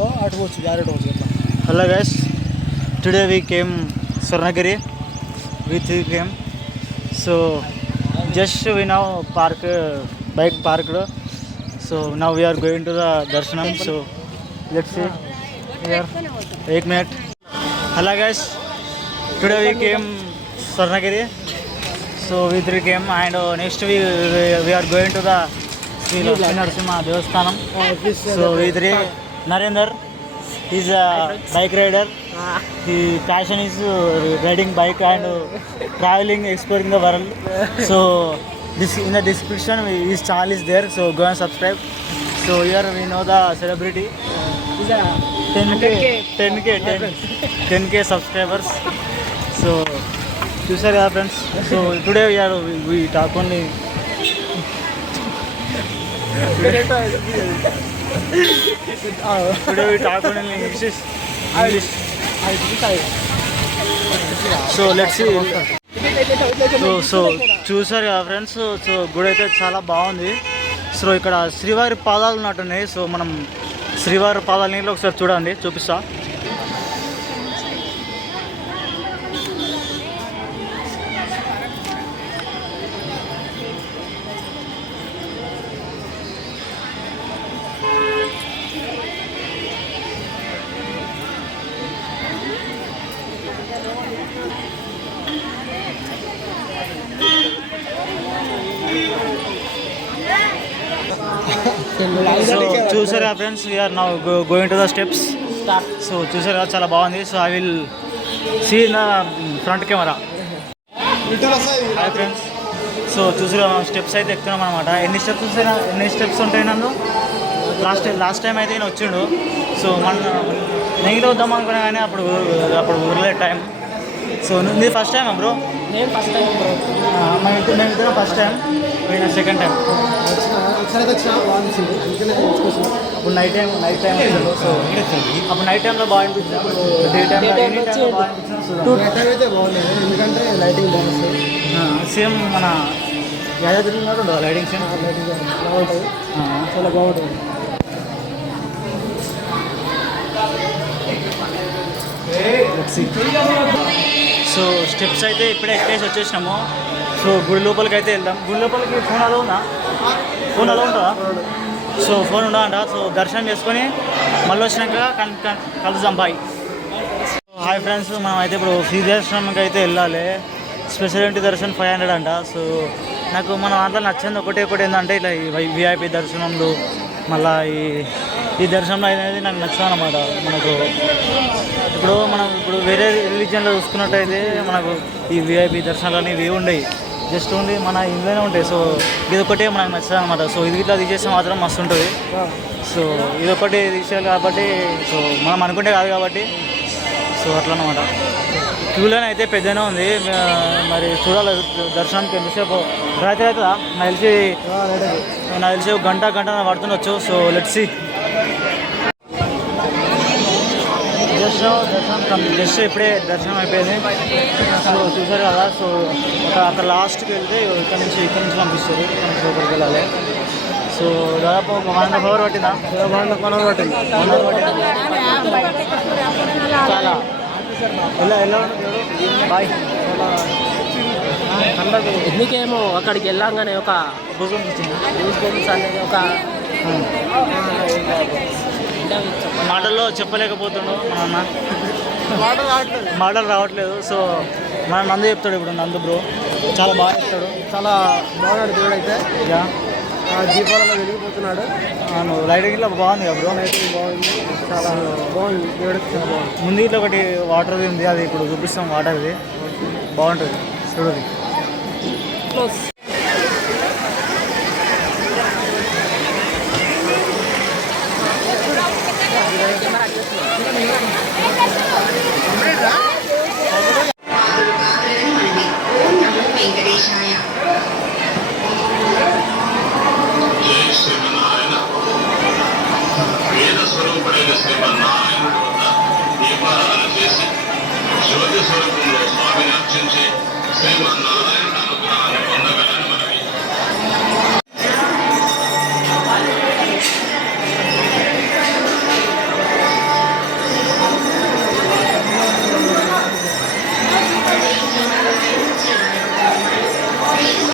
आठ बोच hello guys today we came Swarnagiri with you came so just we now park bike park so now we are going to the darshan so let's see एक minute hello guys today we came Swarnagiri so with you came and next we we are going to the Shri Lakshmi Narasimha Devasthan so with री He's a bike rider he passion is uh, riding bike and uh, traveling exploring the world so this in the description we- his channel is there so go and subscribe so here we know the celebrity 10k 10k 10 10k subscribers so చూసారు కదా friends so today we are we talk only English English so let's so so చూసారు కదా friends so గుడి అయితే చాలా బాగుంది. So ఇక్కడ శ్రీవారి పాదాలు ఉన్నట్టున్నాయి. సో మనం శ్రీవారి పాదాల నీళ్ళు ఒకసారి చూడండి చూపిస్తా. సో చూసారు కదా friends we are now going to the steps so చూసారు కదా చాలా బాగుంది. So I will see the front camera hi friends so చూసారు స్టెప్స్ అయితే ఎక్కుతున్నాం అనమాట ఎన్ని స్టెప్స్ ఎన్ని స్టెప్స్ ఉంటాయి నన్ను లాస్ట్ లాస్ట్ టైం అయితే నేను వచ్చిండు. సో మన నెగిటివ్ వద్దాం అనుకున్నా కానీ అప్పుడు అప్పుడు ఊర్లే టైం సో నీ ఫస్ట్ టైం బ్రో నేను ఫస్ట్ టైం బ్రో మేము ఇద్దరం ఫస్ట్ టైం పోయిన సెకండ్ టైం ఒకసారి అయితే వచ్చిన బాగుంది అందుకనే తెచ్చుకొచ్చిన అప్పుడు నైట్ టైం నైట్ టైం వచ్చాడు. సో అప్పుడు నైట్ టైంలో బాగా అనిపించింది అప్పుడు డే టైం Day time లో వచ్చి- బాగా అనిపించింది టూ అయితే బాగుంది ఎందుకంటే లైటింగ్ బాగుంది సేమ్ మన యాదాద్రి ఉండదు. లైటింగ్ సేమ్ లైటింగ్ బాగుంటుంది చాలా బాగుంటుంది సో స్టెప్స్ అయితే ఇప్పుడే ఎక్కేసి వచ్చేసినాము. సో గుడి లోపలికి అయితే వెళ్దాం. గుడి లోపలికి ఫోన్ అలా ఉందా? ఫోన్ అలా ఉంటుందా? సో ఫోన్ ఉండదంట సో దర్శనం చేసుకొని మళ్ళీ వచ్చినాక కన్ కలుద్దాం బాయ్. హాయ్ ఫ్రెండ్స్ మనం అయితే ఇప్పుడు శ్రీ దర్శనంకి అయితే వెళ్ళాలి. స్పెషల్ దర్శనం? ఫైవ్ హండ్రెడ్ అంట. సో నాకు మన దాంట్లో నచ్చింది ఒకటి ఒకటి ఏంటంటే ఇట్లా ఈ విఐపి దర్శనంలో మళ్ళీ ఈ ఈ దర్శనంలో అనేది నాకు నచ్చింది అనమాట మనకు ఇప్పుడు మనం ఇప్పుడు వేరే రిలీజియన్లో చూసుకున్నట్టయితే మనకు ఈ విఐపి దర్శనాలు అనేవి ఇవి జస్ట్ ఓన్లీ మన ఇంట్లోనే ఉంటాయి. సో ఇది ఒకటే మనకు నచ్చింది అనమాట సో ఇది ఇట్లా తీసేస్తే మాత్రం మస్తు ఉంటుంది. సో ఇది ఒకటి తీసేయాలి కాబట్టి సో మనం అనుకుంటే కాదు కాబట్టి సో అట్లా అనమాట క్యూ లైన్ అయితే పెద్దనే ఉంది. మరి చూడాలి దర్శనానికి ఎంతసేపు రాత్రి అవుతుందా? నాకు తెలిసి నాకు తెలిసి గంట గంట పడుతుండొచ్చు. సో లెట్స్ దర్శనం కంప్లీట్ జస్ట్ ఇప్పుడే దర్శనం అయిపోయింది. సో చూసారు కదా సో ఒక అక్కడ లాస్ట్కి వెళ్తే ఇక్కడ నుంచి ఇక్కడ నుంచి పంపిస్తారు. ఇక్కడ నుంచి లోపలికి వెళ్ళాలి. సో దాదాపు ఒక వన్ అండ్ అవర్ పట్టిందా? బాగుంది పనులు పట్టింది. వన్ అవర్ పట్టిందా? చాలా. ఎలా ఎలా బాయ్. ఎందుకేమో అక్కడికి వెళ్ళంగానే ఒక భూగం ఇచ్చింది గూస్ అనేది ఒక మాటల్లో చెప్పలేకపోతుండు మా అన్న. మాటలు రావట్లేదు. సో మన నందు చెప్తాడు ఇప్పుడు నందు బ్రో. చాలా బాగా చెప్తాడు. చాలా బాగున్నాడు దేవుడు అయితే. యా. దీపాలలో వెలిగిపోతున్నాడు. అవును లైటింగ్ ఇట్లా బాగుంది కదా బ్రో? లైటింగ్ బాగుంది. చాలా బాగుంది. దేవుడు చాలా బాగుంది. ముందు ఇట్లా ఒకటి వాటర్ది ఉంది అది ఇప్పుడు చూపిస్తాం వాటర్ది బాగుంటుంది. చూడది స్వరూపంలో స్వామి నర్చించి శ్రీమన్నారాయణ అనుగ్రహాన్ని పొందగలరు